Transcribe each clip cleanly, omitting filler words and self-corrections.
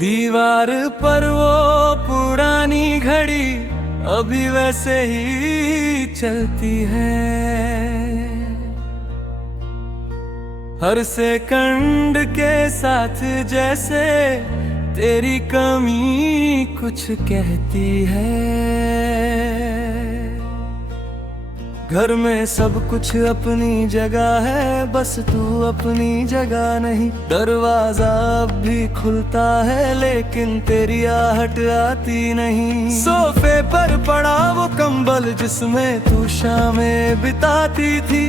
दीवार पर वो पुरानी घड़ी अभी वैसे ही चलती है। हर सेकंड के साथ जैसे तेरी कमी कुछ कहती है। घर में सब कुछ अपनी जगह है, बस तू अपनी जगह नहीं। दरवाजा अब भी खुलता है लेकिन तेरी आहट आती नहीं। सोफे पर पड़ा वो कंबल जिसमें तू शामें बिताती थी,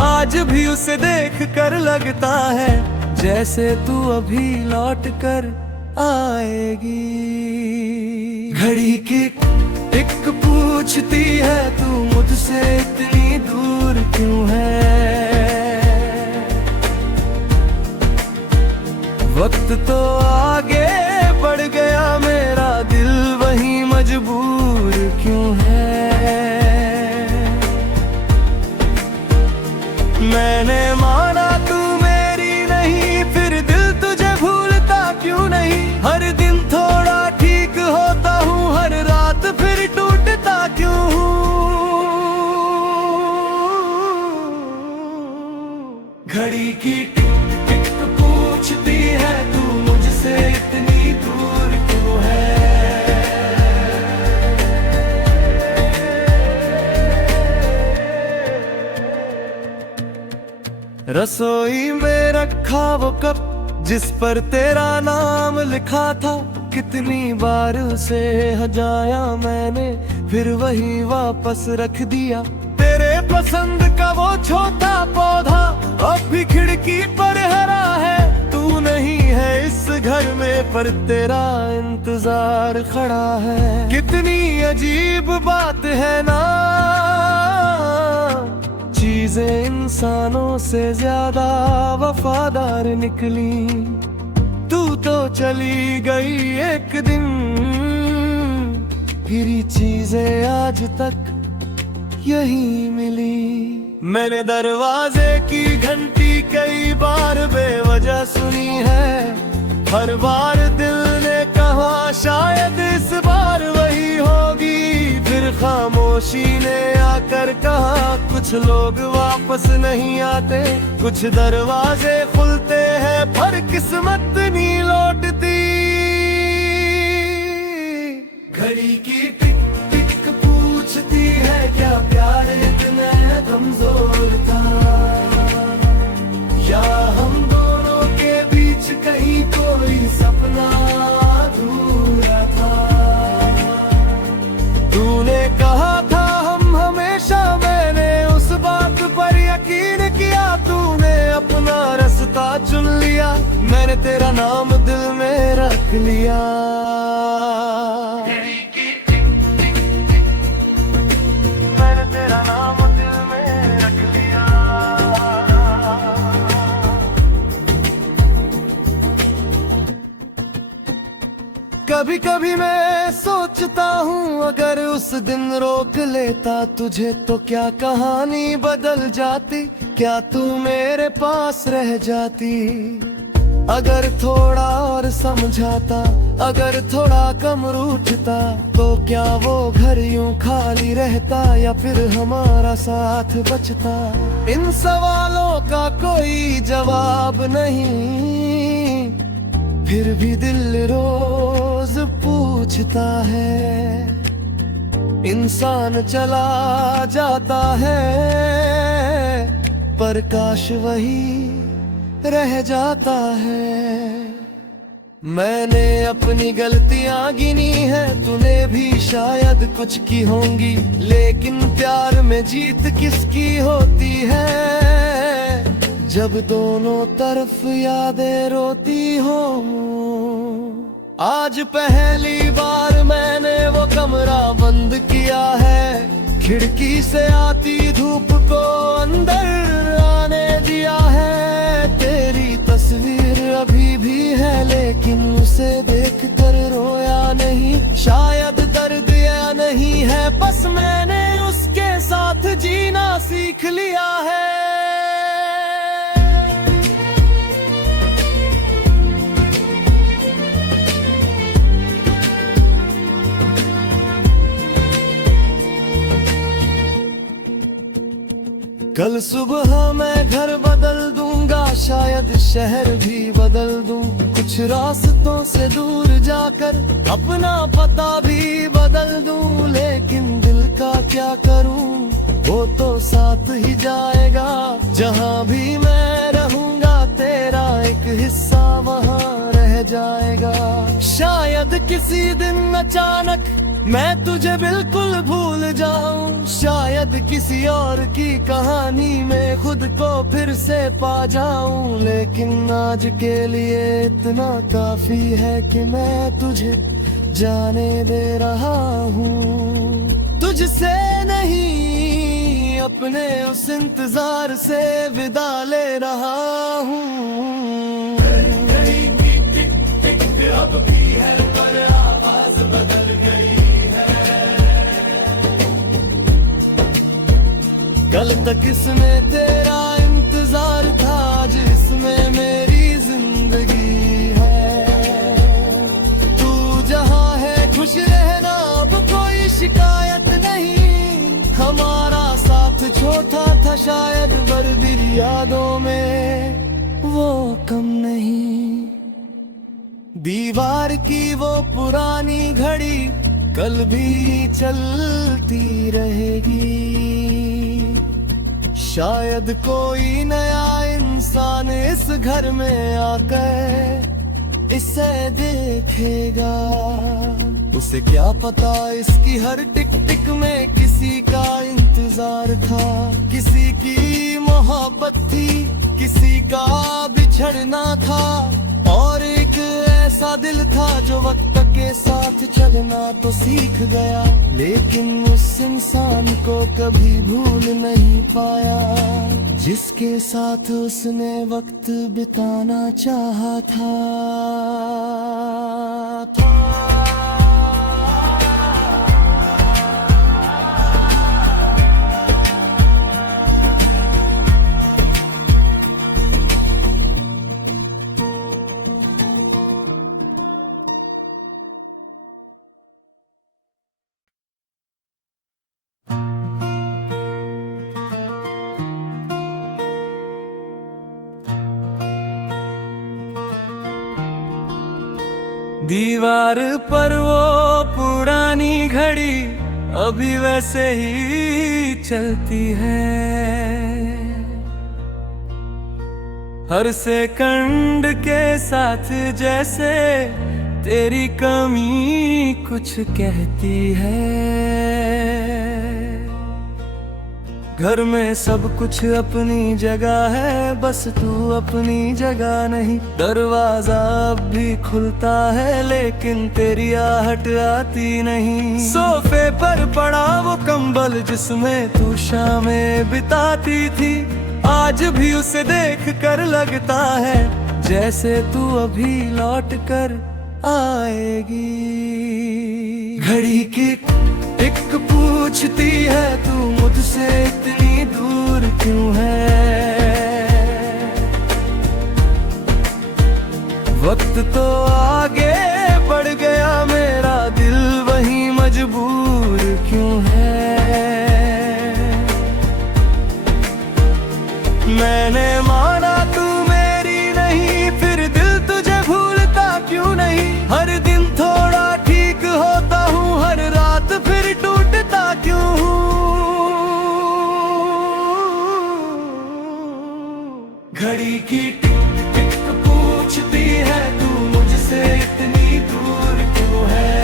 आज भी उसे देख कर लगता है जैसे तू अभी लौट कर आएगी। घड़ी की टिक पूछती है तू मुझसे इतनी दूर क्यों है। वक्त तो आगे बढ़ गया, मेरा दिल वहीं मजबूर क्यों है। मैंने माना तू मेरी नहीं, फिर दिल तुझे भूलता क्यों नहीं। हर दिन थोड़ा ठीक होता हूँ, हर रात फिर टूटता क्यों हूँ। घड़ी की टिक टिक पूछती है तू मुझसे इतनी दूर क्यों है। रसोई में रखा वो कप जिस पर तेरा नाम लिखा था, कितनी बार उसे हजाया मैंने फिर वही वापस रख दिया। तेरे पसंद का वो छोटा पौधा अब भी खिड़की पर हरा है। तू नहीं है इस घर में पर तेरा इंतजार खड़ा है। कितनी अजीब बात है ना, चीजें इंसानों से ज्यादा वफादार निकली। तू तो चली गई एक दिन, गिरी चीजें आज तक यही मिली। मैंने दरवाजे की घंटी कई बार बेवजह सुनी है। हर बार दिल ने कहा शायद इस बार वही होगी, फिर खामोशी ने आकर कहा कुछ लोग वापस नहीं आते। कुछ दरवाजे खुलते हैं पर किस्मत नहीं लौटती। घड़ी की टिक टिक पूछती है क्या प्यार इतना कमजोर था, या हम दोनों के बीच कहीं कोई सपना अधूरा था। तूने कहा था हम हमेशा, मैंने उस बात पर यकीन किया। तूने अपना रास्ता चुन लिया, मैंने तेरा नाम दिल में रख लिया। मैंने तेरा नाम दिल में रख लिया। कभी कभी मैं सोचता हूँ अगर उस दिन रोक लेता तुझे तो क्या कहानी बदल जाती। क्या तू मेरे पास रह जाती, अगर थोड़ा और समझाता, अगर थोड़ा कम रूठता, तो क्या वो घर यूं खाली रहता या फिर हमारा साथ बचता। इन सवालों का कोई जवाब नहीं, फिर भी दिल रोज पूछता है। इंसान चला जाता है पर काश वही रह जाता है। मैंने अपनी गलतियां गिनी है, तूने भी शायद कुछ की होंगी, लेकिन प्यार में जीत किसकी होती है जब दोनों तरफ यादें रोती हो। आज पहली बार मैंने वो कमरा बंद किया है, खिड़की से आती धूप को अंदर आने दिया है। तेरी तस्वीर अभी भी है लेकिन उसे देख कर रोया नहीं। शायद दर्द या नहीं है, बस मैंने उसके साथ जीना सीख लिया है। कल सुबह मैं घर बदल दूंगा, शायद शहर भी बदल दूं, कुछ रास्तों से दूर जाकर अपना पता भी बदल दूं। लेकिन दिल का क्या करूं, वो तो साथ ही जाएगा। जहां भी मैं रहूंगा तेरा एक हिस्सा वहां रह जाएगा। शायद किसी दिन अचानक मैं तुझे बिल्कुल भूल जाऊं, शायद किसी और की कहानी में खुद को फिर से पा जाऊं। लेकिन आज के लिए इतना काफी है कि मैं तुझे जाने दे रहा हूँ। तुझसे नहीं, अपने उस इंतजार से विदा ले रहा हूँ। अब भी है पर आवाज बदल गई है। कल तक इसमें तेरा इंतजार था, आज इसमें मेरी जिंदगी है। तू जहां है खुश रहना, अब कोई शिकायत नहीं। हमारा साथ छोटा था शायद, पर भी यादों में वो कम नहीं। दीवार की वो पुरानी घड़ी कल भी चलती रहेगी। शायद कोई नया इंसान इस घर में आकर इसे देखेगा। उसे क्या पता इसकी हर टिक टिक में किसी का इंतजार था, किसी की मोहब्बत थी, किसी का बिछड़ना था, और एक ऐसा दिल था जो वक्त के साथ चलना तो सीख गया। लेकिन उस इंसान को कभी भूल नहीं पाया, जिसके साथ उसने वक्त बिताना चाहा था। दीवार पर वो पुरानी घड़ी अभी वैसे ही चलती है। हर सेकंड के साथ जैसे तेरी कमी कुछ कहती है। घर में सब कुछ अपनी जगह है, बस तू अपनी जगह नहीं। दरवाजा अब भी खुलता है लेकिन तेरी आहट आती नहीं। सोफे पर पड़ा वो कंबल जिसमें तू शामें बिताती थी, आज भी उसे देख कर लगता है जैसे तू अभी लौट कर आएगी। घड़ी की टिक पूछती है तू मुझसे इतनी दूर क्यों है। वक्त तो आगे बढ़ गया, मेरा दिल वहीं मजबूर क्यों है। मैंने माना तू मेरी नहीं, फिर दिल तुझे भूलता क्यों नहीं। हर दिन थोड़ा ठीक होता हूँ, हर रात फिर टूटता क्यों हूँ। घड़ी की टिक टिक पूछती है तू मुझसे इतनी दूर क्यों है।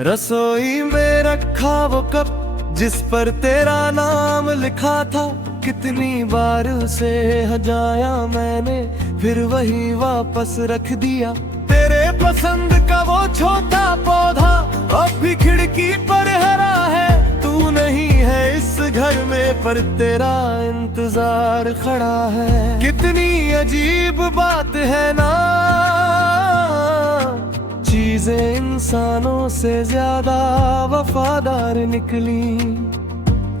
रसोई में रखा वो कप जिस पर तेरा नाम लिखा था, कितनी बार उसे हजाया मैंने, फिर वही वापस रख दिया। तेरे पसंद का वो छोटा पौधा अब भी खिड़की पर हरा है। तू नहीं है इस घर में पर तेरा इंतजार खड़ा है। कितनी अजीब बात है ना, चीजें इंसानों से ज्यादा वफादार निकली।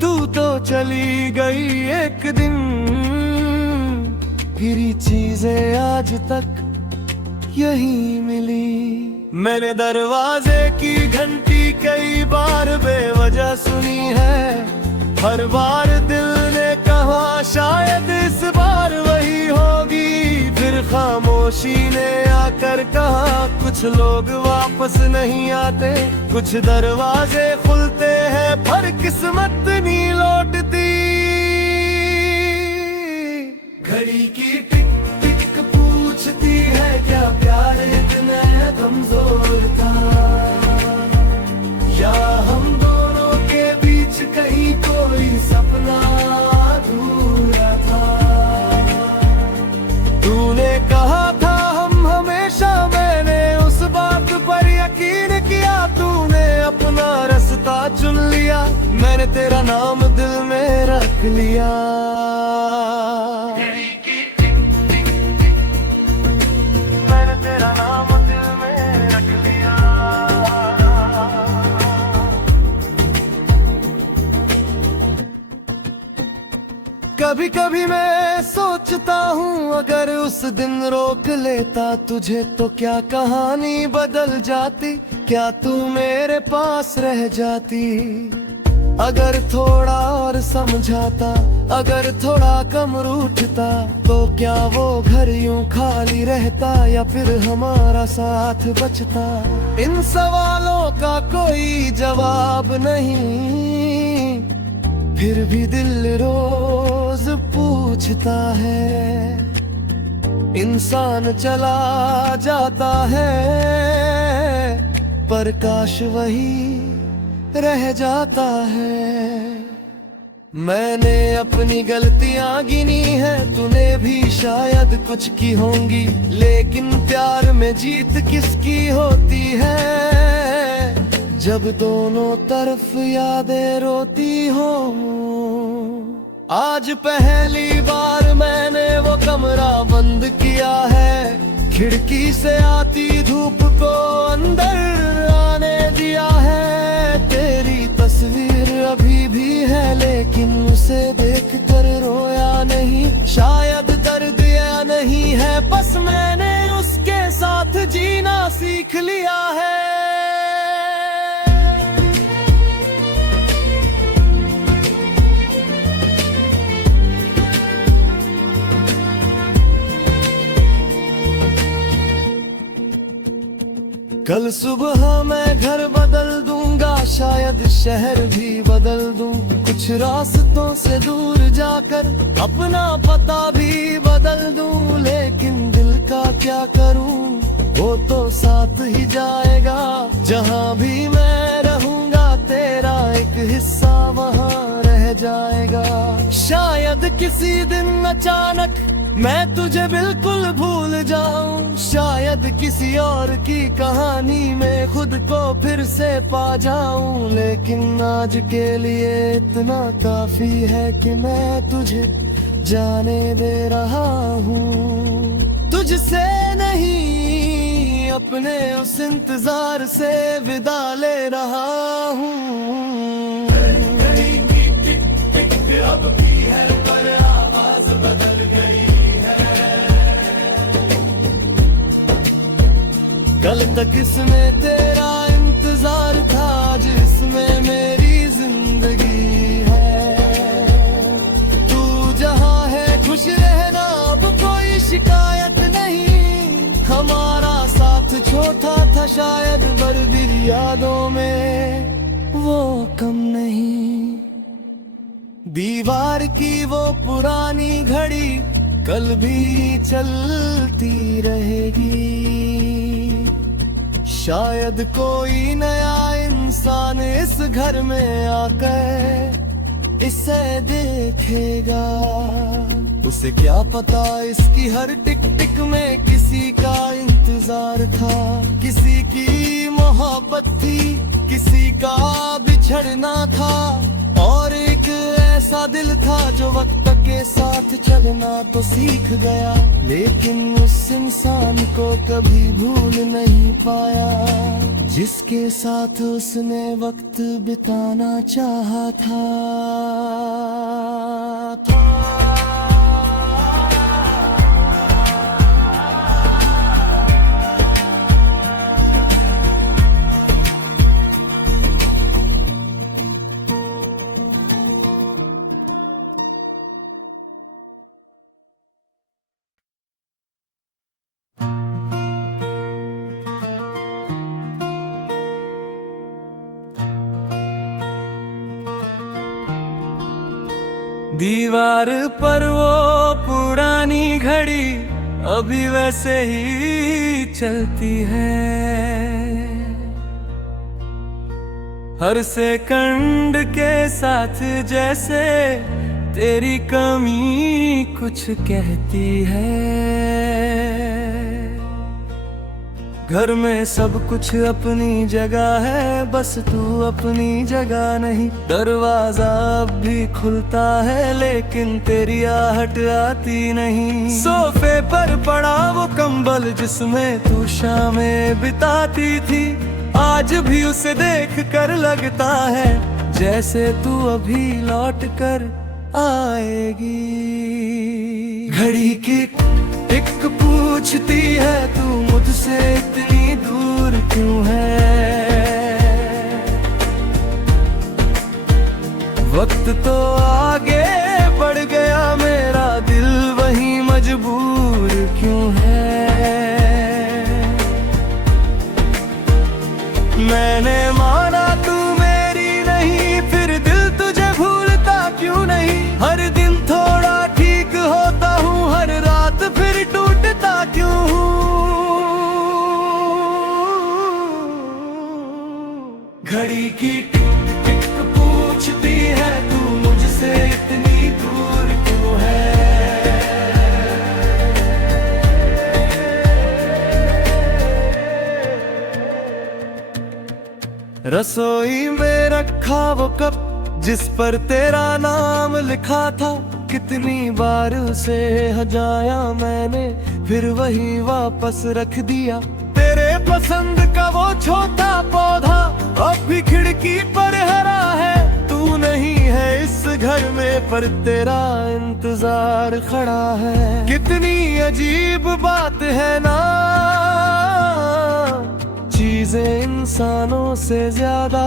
तू तो चली गई एक दिन, गिरी चीजें आज तक यही मिली। मैंने दरवाजे की घंटी कई बार बेवजह सुनी है, हर बार दिल ने कहा शायद इस बार वही होगी। फिर खामोशी ने आकर कहा कुछ लोग वापस नहीं आते, कुछ दरवाजे खुलते हैं पर किस्मत नहीं लौटती। घड़ी की टिक टिक पूछती है क्या प्यार इतना कमजोर था, या हम दोनों के बीच कहीं कोई सपना अधूरा था। तूने कहा था हम हमेशा, मैंने उस बात पर यकीन किया। तूने अपना रास्ता चुन लिया, मैंने तेरा नाम दिल में रख लिया। मैंने तेरा नाम दिल में रख लिया। कभी कभी मैं सोचता हूँ अगर उस दिन रोक लेता तुझे तो क्या कहानी बदल जाती, क्या तू मेरे पास रह जाती। अगर थोड़ा और समझाता, अगर थोड़ा कम रूठता, तो क्या वो घर यूं खाली रहता या फिर हमारा साथ बचता। इन सवालों का कोई जवाब नहीं, फिर भी दिल रोज पूछता है। इंसान चला जाता है पर काश वही रह जाता है। मैंने अपनी गलतियां गिनी है, तूने भी शायद कुछ की होंगी, लेकिन प्यार में जीत किसकी होती है जब दोनों तरफ यादें रोती हो। आज पहली बार मैंने वो कमरा बंद किया है, खिड़की से आती धूप को अंदर आने दिया है। तेरी तस्वीर अभी भी है लेकिन उसे देखकर रोया नहीं, शायद दर्द या नहीं है, बस मैंने उसके साथ जीना सीख लिया है। कल सुबह मैं घर बदल दूंगा, शायद शहर भी बदल दूं, कुछ रास्तों से दूर जाकर अपना पता भी बदल दूं। लेकिन दिल का क्या करूं, वो तो साथ ही जाएगा। जहां भी मैं रहूंगा तेरा एक हिस्सा वहां रह जाएगा। शायद किसी दिन अचानक मैं तुझे बिल्कुल भूल जाऊं, शायद किसी और की कहानी में खुद को फिर से पा जाऊं। लेकिन आज के लिए इतना काफी है कि मैं तुझे जाने दे रहा हूँ। तुझसे नहीं अपने उस इंतजार से विदा ले रहा हूँ। अब भी है पर आवाज बदल गई। कल तक इसमें तेरा इंतजार था, आज इसमें मेरी जिंदगी है। तू जहां है खुश रहना, अब कोई शिकायत नहीं। हमारा साथ छोटा था शायद, पर भी यादों में वो कम नहीं। दीवार की वो पुरानी घड़ी कल भी चलती रहेगी। शायद कोई नया इंसान इस घर में आकर इसे देखेगा। उसे क्या पता इसकी हर टिक टिक में किसी का इंतजार था, किसी की मोहब्बत थी, किसी का बिछड़ना था, और एक ऐसा दिल था जो वक्त के साथ चलना तो सीख गया। लेकिन उस इंसान को कभी भूल नहीं पाया जिसके साथ उसने वक्त बिताना चाहा था। दीवार पर वो पुरानी घड़ी अभी वैसे ही चलती है। हर सेकंड के साथ जैसे तेरी कमी कुछ कहती है। घर में सब कुछ अपनी जगह है, बस तू अपनी जगह नहीं। दरवाजा अब भी खुलता है लेकिन तेरी आहट आती नहीं। सोफे पर पड़ा वो कंबल जिसमें तू शामें बिताती थी, आज भी उसे देख कर लगता है जैसे तू अभी लौट कर आएगी। घड़ी की टिक पूछती है तू मुझसे इतनी दूर क्यों है। वक्त तो आगे बढ़ गया, मेरा दिल वहीं मजबूर क्यों है। मैंने माना तू मेरी नहीं, फिर दिल तुझे भूलता क्यों नहीं। हर दिन थोड़ा ठीक होता हूँ, हर रात फिर टूटता क्यों हूँ। घड़ी की टिक टिक पूछती है तू मुझसे इतनी दूर क्यों है। रसोई में रखा वो कप जिस पर तेरा नाम लिखा था, कितनी बार उसे हजाया मैंने फिर वही वापस रख दिया। तेरे पसंद का वो छोटा पौधा अब भी खिड़की पर हरा है। तू नहीं है इस घर में पर तेरा इंतजार खड़ा है। कितनी अजीब बात है ना, चीजें इंसानों से ज्यादा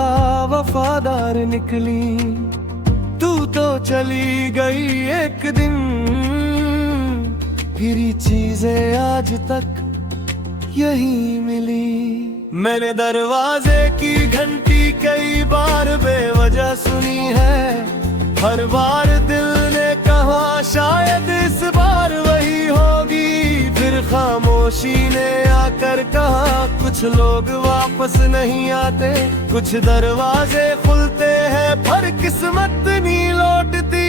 वफादार निकली। तू तो चली गई एक दिन, फिरी चीजें आज तक यही मिली। मैंने दरवाजे की घंटी कई बार बेवजह सुनी है। हर बार दिल ने कहा शायद इस बार वही होगी। फिर खामोशी ने आकर कहा कुछ लोग वापस नहीं आते। कुछ दरवाजे खुलते हैं पर किस्मत नहीं लौटती।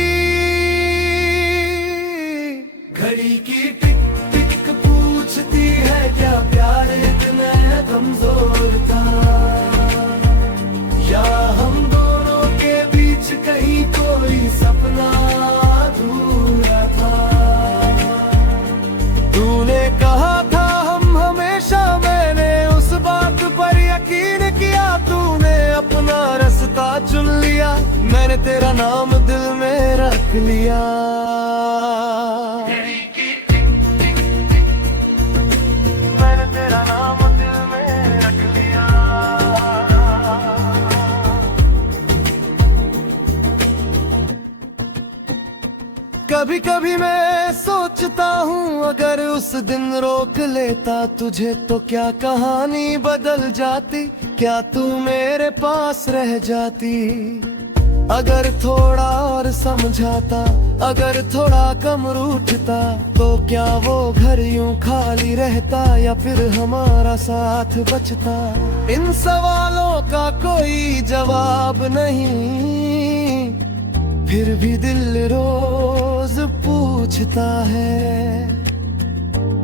घड़ी की टिक टिक पूछती है क्या प्यार इतना कमजोर था, या हम दोनों के बीच कहीं कोई सपना अधूरा था। तूने कहा था हम हमेशा, मैंने उस बात पर यकीन किया। तूने अपना रास्ता चुन लिया, मैंने तेरा नाम दिल में रख लिया। मैंने तेरा नाम दिल में रख लिया। कभी कभी मैं सोचता हूँ अगर उस दिन रोक लेता तुझे तो क्या कहानी बदल जाती। क्या तू मेरे पास रह जाती। अगर थोड़ा और समझाता, अगर थोड़ा कम रूठता, तो क्या वो घर यूं खाली रहता या फिर हमारा साथ बचता। इन सवालों का कोई जवाब नहीं, फिर भी दिल रोज पूछता है।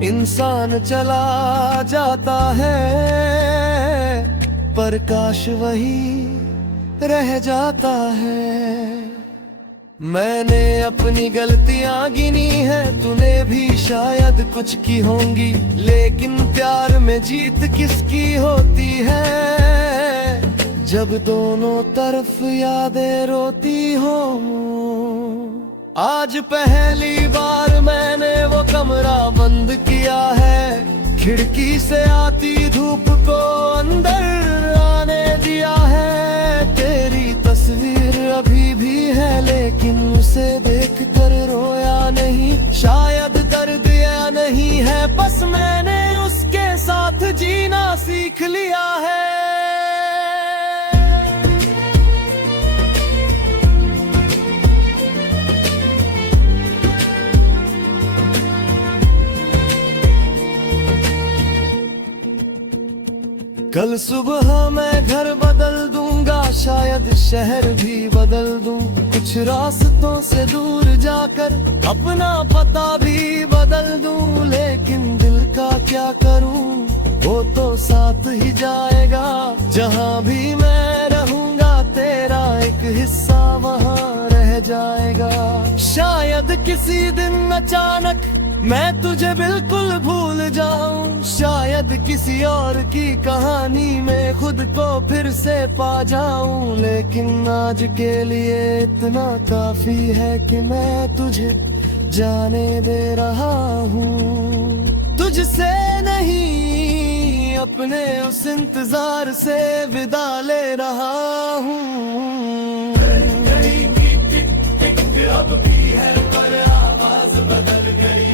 इंसान चला जाता है पर काश वही रह जाता है। मैंने अपनी गलतियां गिनी है, तूने भी शायद कुछ की होंगी। लेकिन प्यार में जीत किसकी होती है जब दोनों तरफ यादें रोती हो। आज पहली बार मैंने वो कमरा बंद किया है। खिड़की से आती धूप को अंदर आने दिया है। तेरी तस्वीर अभी भी है लेकिन उसे देख कर रोया नहीं। शायद दर्द या नहीं है, बस मैंने उसके साथ जीना सीख लिया है। कल सुबह मैं घर बदल दूंगा, शायद शहर भी बदल दूं, कुछ रास्तों से दूर जाकर अपना पता भी बदल दूं। लेकिन दिल का क्या करूं, वो तो साथ ही जाएगा। जहां भी मैं रहूंगा तेरा एक हिस्सा वहां रह जाएगा। शायद किसी दिन अचानक मैं तुझे बिल्कुल भूल जाऊं, शायद किसी और की कहानी में खुद को फिर से पा जाऊं। लेकिन आज के लिए इतना काफी है कि मैं तुझे जाने दे रहा हूँ। तुझसे नहीं, अपने उस इंतजार से विदा ले रहा हूँ। घड़ी की टिक टिक अब भी है पर आवाज बदल गई।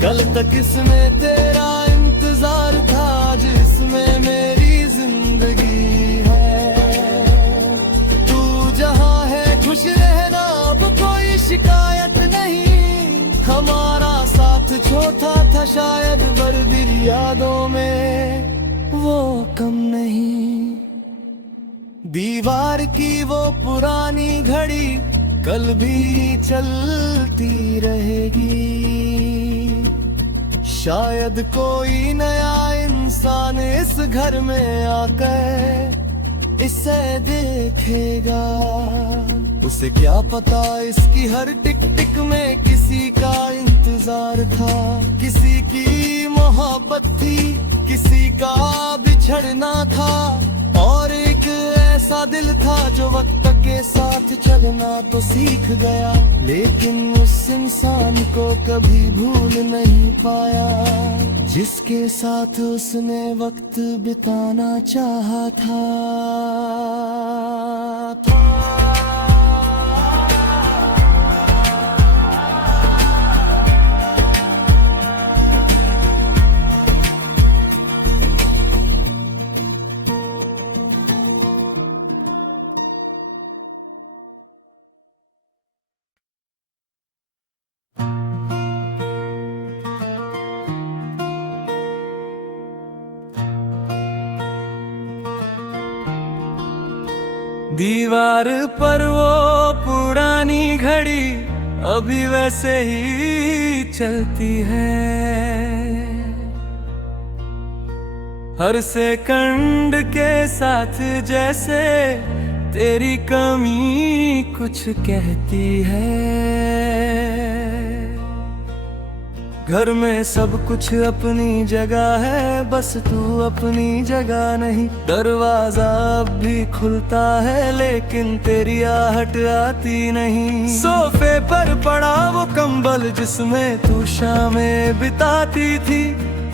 कल तक इसमें तेरा इंतजार था, आज इसमें मेरी जिंदगी है। तू जहां है खुश रहना, अब कोई शिकायत नहीं। हमारा साथ छोटा था शायद, पर दिल यादों में वो कम नहीं। दीवार की वो पुरानी घड़ी कल भी चलती रहेगी। शायद कोई नया इंसान इस घर में आकर इसे देखेगा। उसे क्या पता इसकी हर टिक टिक में किसी का इंतजार था। किसी की मोहब्बत थी, किसी का बिछड़ना था, और एक ऐसा दिल था जो वक्त के साथ चलना तो सीख गया। लेकिन उस इंसान को कभी भूल नहीं पाया, जिसके साथ उसने वक्त बिताना चाहा था। दीवार पर वो पुरानी घड़ी अभी वैसे ही चलती है। हर सेकंड के साथ जैसे तेरी कमी कुछ कहती है। घर में सब कुछ अपनी जगह है, बस तू अपनी जगह नहीं। दरवाजा अब भी खुलता है लेकिन तेरी आहट आती नहीं। सोफे पर पड़ा वो कंबल जिसमें तू शामें बिताती थी,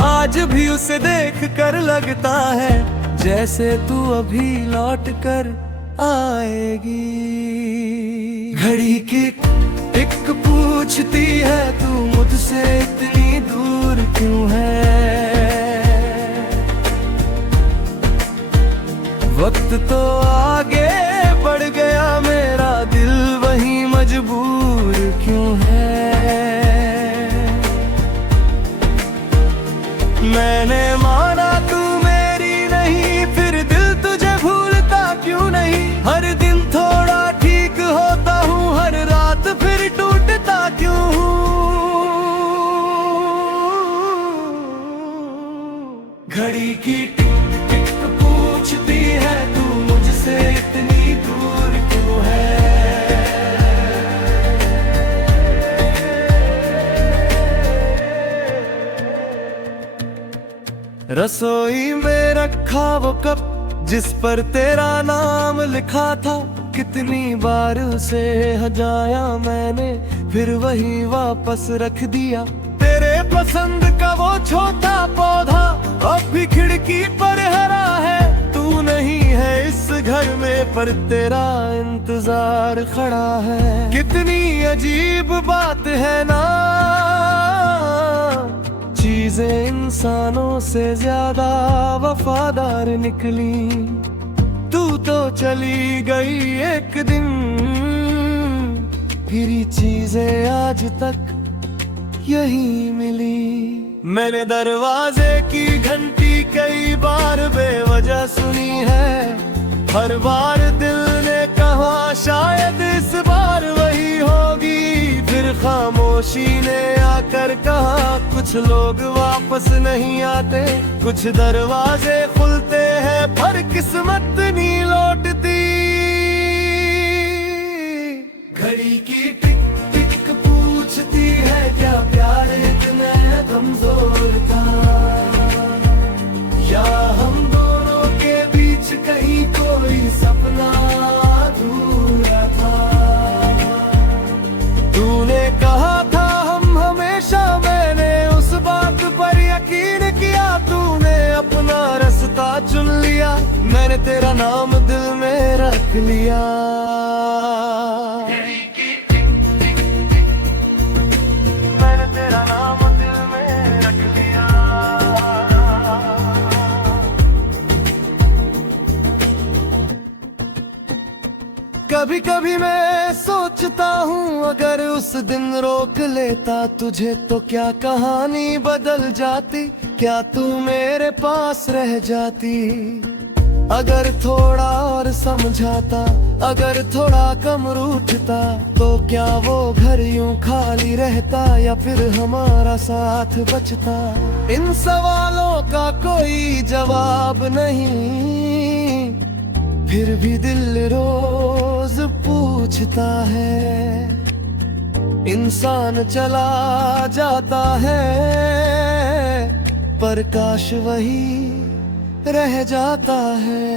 आज भी उसे देख कर लगता है जैसे तू अभी लौट कर आएगी। घड़ी की टिक पूछती है तू मुझसे इतनी दूर क्यों है। वक्त तो आगे बढ़ गया, मेरा दिल वहीं मजबूर क्यों है। मैंने माना तू मेरी नहीं, फिर दिल तुझे भूलता क्यों नहीं। हर दिन थोड़ा ठीक होता हूँ, हर रात फिर टूटता क्यों हूँ। घड़ी की टिक टिक पूछती है तू मुझसे इतनी दूर क्यों है। रसोई में रखा वो कप जिस पर तेरा नाम लिखा था, कितनी बार उसे हजाया मैंने, फिर वही वापस रख दिया। तेरे पसंद का वो छोटा पौधा अब भी खिड़की पर हरा है। तू नहीं है इस घर में पर तेरा इंतजार खड़ा है। कितनी अजीब बात है ना, चीजें इंसानों से ज्यादा वफादार निकली। तू तो चली गई एक दिन, गिरी चीजें आज तक यही मिली। मैंने दरवाजे की घंटी कई बार बेवजह सुनी है, हर बार दिल ने कहा शायद इस बार वही होगी, फिर खामोशी ने आकर कहा कुछ लोग वापस नहीं आते, कुछ दरवाजे खुलते हैं पर किस्मत नहीं लौटती। घड़ी की टिक टिक पूछती है क्या प्यार इतना कमजोर था, या हम दोनों के बीच कहीं कोई सपना अधूरा था। तूने कहा था हम हमेशा, मैंने उस बात पर यकीन किया, तूने अपना रास्ता चुन लिया, मैंने तेरा नाम दिल में रख लिया। मैंने तेरा नाम दिल में रख लिया। कभी कभी मैं सोचता हूँ अगर उस दिन रोक लेता तुझे तो क्या कहानी बदल जाती, क्या तू मेरे पास रह जाती। अगर थोड़ा और समझाता, अगर थोड़ा कम रूठता, तो क्या वो घर यूं खाली रहता या फिर हमारा साथ बचता। इन सवालों का कोई जवाब नहीं, फिर भी दिल रोज पूछता है। इंसान चला जाता है पर काश वही रह जाता है।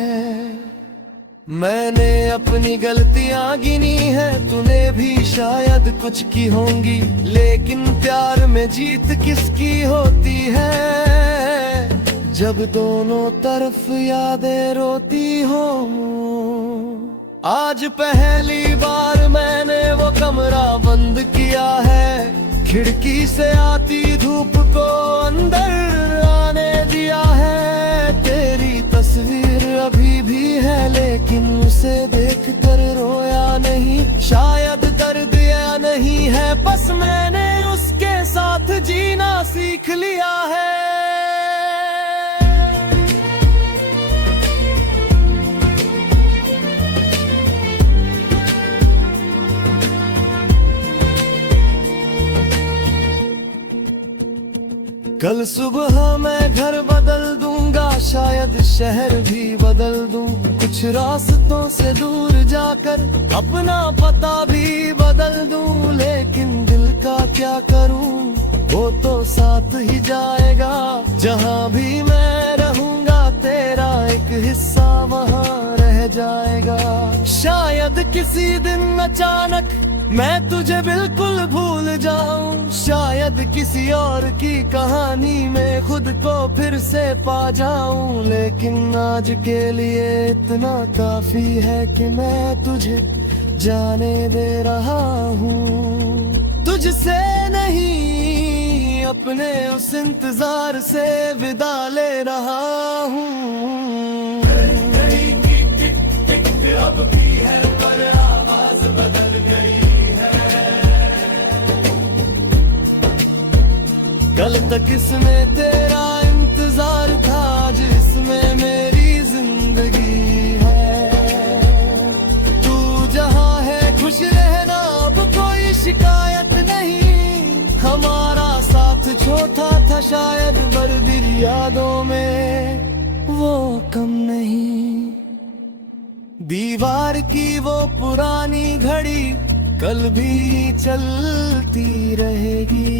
मैंने अपनी गलतियां गिनी है, तूने भी शायद कुछ की होंगी, लेकिन प्यार में जीत किसकी होती है जब दोनों तरफ यादें रोती हो। आज पहली बार मैंने वो कमरा बंद किया है, खिड़की से आती धूप को अंदर आने दिया है। तेरी तस्वीर अभी भी है लेकिन उसे देख कर रोया नहीं, शायद दर्द या नहीं है, बस मैंने उसके साथ जीना सीख लिया है। कल सुबह मैं घर बदल दूंगा, शायद शहर भी बदल दूं, कुछ रास्तों से दूर जाकर अपना पता भी बदल दूं, लेकिन दिल का क्या करूं वो तो साथ ही जाएगा। जहां भी मैं रहूंगा तेरा एक हिस्सा वहां रह जाएगा। शायद किसी दिन अचानक मैं तुझे बिल्कुल भूल जाऊं, शायद किसी और की कहानी में खुद को फिर से पा जाऊं, लेकिन आज के लिए इतना काफी है कि मैं तुझे जाने दे रहा हूँ। तुझसे नहीं अपने उस इंतजार से विदा ले रहा हूँ। अब भी है पर आवाज बदल गई है। कल तक इसमें तेरा इंतजार था, आज इसमें मेरी जिंदगी है। तू जहां है खुश रहना, अब कोई शिकायत नहीं। हमारा साथ छोटा था शायद, पर दिल यादों में वो कम नहीं। दीवार की वो पुरानी घड़ी कल भी चलती रहेगी,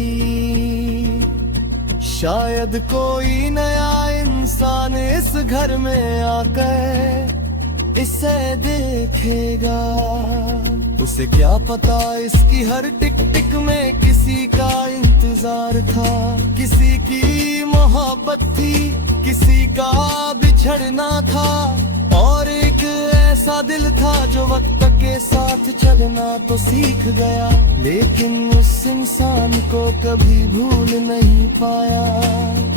शायद कोई नया इंसान इस घर में आकर इसे देखेगा। उसे क्या पता इसकी हर टिक टिक में किसी का इंतजार था, किसी की मोहब्बत थी, किसी का बिछड़ना था, और एक ऐसा दिल था जो वक्त के साथ चलना तो सीख गया, लेकिन उस इंसान को कभी भूल नहीं पाया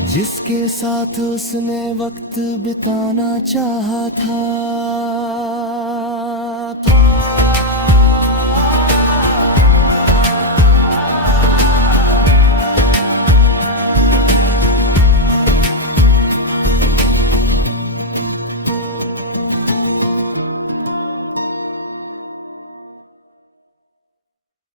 जिसके साथ उसने वक्त बिताना चाहा था।